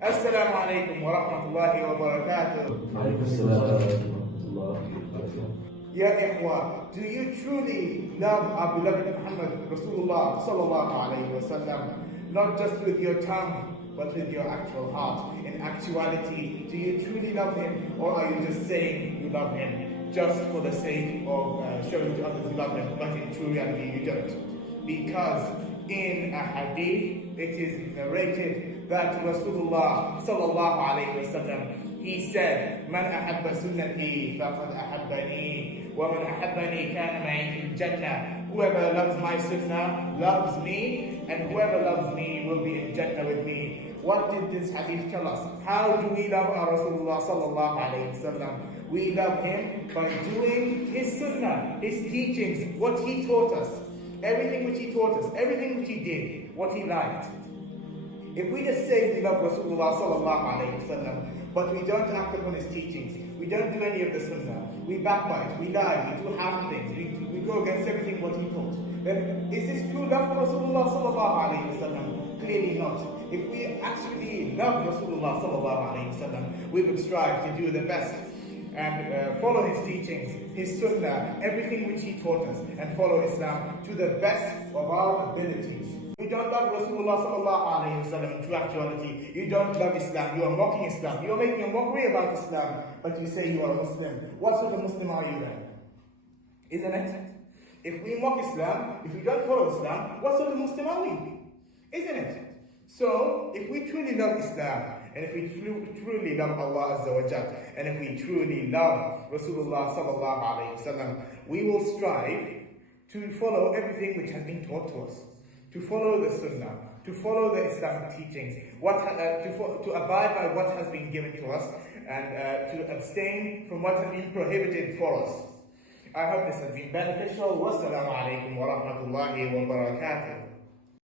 Assalamu alaikum wa rahmatullahi wa barakatuh. Ya ikhwa, do you truly love our beloved Muhammad Rasulullah sallallahu alayhi wa sallam, not just with your tongue, but with your actual heart? In actuality, do you truly love him, or are you just saying you love him just for the sake of showing to others you love him, but in true reality you don't? Because in a hadith, it is narrated that Rasulullah sallallahu alayhi wa sallam, he said, "Man ahabba sunnati faqad ahabbani, wa man ahabbani kana ma'i fil jannah." Whoever loves my sunnah loves me, and whoever loves me will be in Jannah with me. What did this hadith tell us? How do we love our Rasulullah sallallahu alayhi wa sallam? We love him by doing his sunnah, his teachings, what he taught us. Everything which he taught us, everything which he did, what he liked. If we just say we love Rasulullah sallallahu alayhi wa sallam, but we don't act upon his teachings, we don't do any of the sunnah, we backbite, we lie, we do half things, we go against everything what he taught, then is this true love for Rasulullah sallallahu alayhi wa sallam? Clearly not. If we actually love Rasulullah sallallahu alayhi wa sallam, we would strive to do the best and follow his teachings, his sunnah, everything which he taught us, and follow Islam to the best of our abilities. You don't love Rasulullah sallallahu alayhi wa sallam in true actuality. You don't love Islam. You are mocking Islam. You are making a mockery about Islam, but you say you are a Muslim. What sort of Muslim are you then? Isn't it? If we mock Islam, if we don't follow Islam, what sort of Muslim are we? Isn't it? So, if we truly love Islam, and if we truly love Allah Azza wa Jal, and if we truly love Rasulullah sallallahu alayhi wa sallam, we will strive to follow everything which has been taught to us, to follow the Sunnah, to follow the Islamic teachings, to abide by what has been given to us, and to abstain from what has been prohibited for us. I hope this has been beneficial. Wassalamu alaikum wa rahmatullahi wa barakatuh.